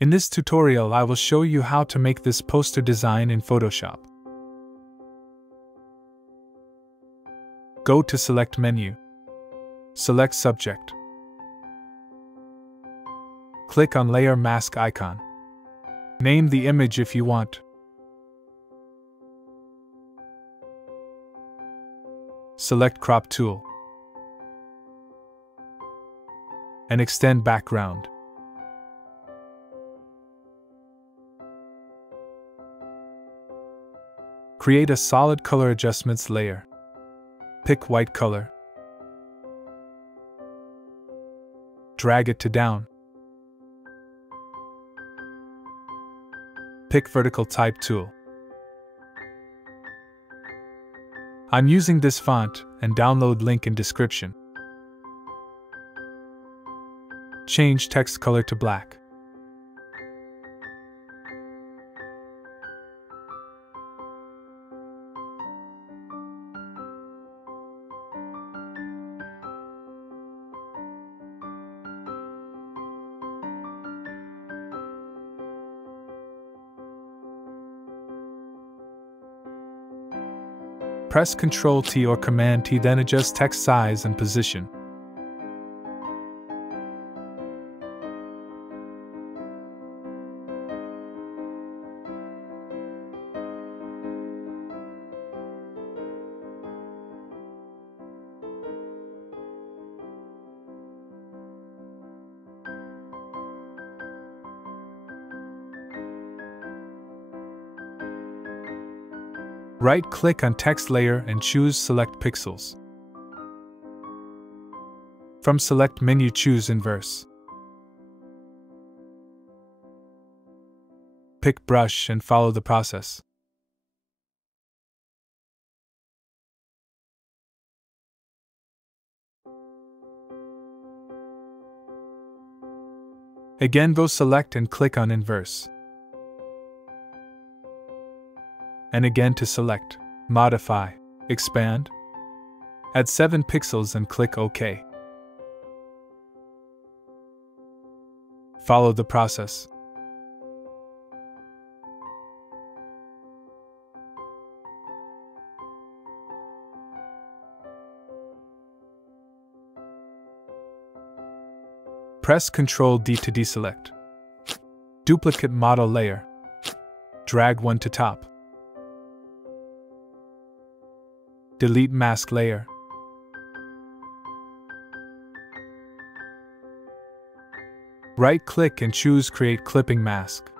In this tutorial, I will show you how to make this poster design in Photoshop. Go to Select menu. Select Subject. Click on Layer Mask icon. Name the image if you want. Select Crop tool. And extend background. Create a solid color adjustments layer. Pick white color. Drag it to down. Pick vertical type tool. I'm using this font and download link in description. Change text color to black. Press Ctrl-T or Command-T, then adjust text size and position. Right-click on text layer and choose Select Pixels. From Select menu, choose Inverse. Pick Brush and follow the process. Again, go Select and click on Inverse. And again to select, Modify, Expand. Add 7 pixels and click OK. Follow the process. Press Ctrl-D to deselect. Duplicate model layer. Drag one to top. Delete mask layer. Right-click and choose Create Clipping Mask.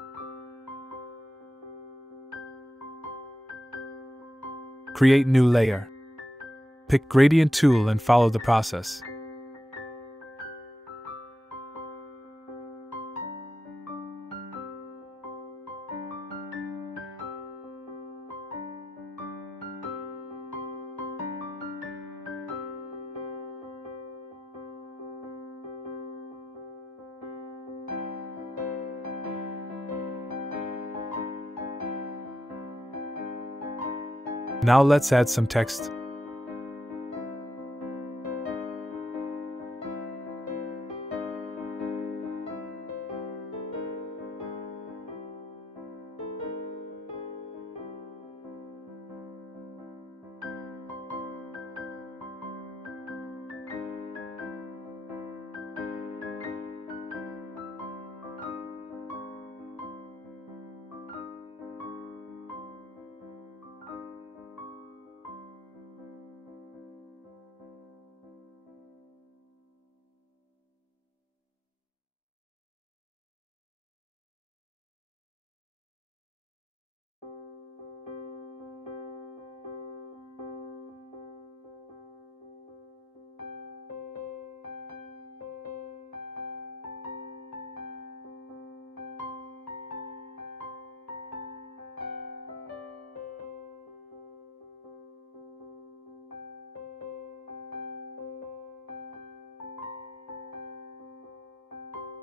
Create new layer. Pick Gradient tool and follow the process. Now let's add some text.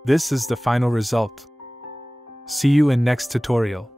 This is the final result. See you in next tutorial.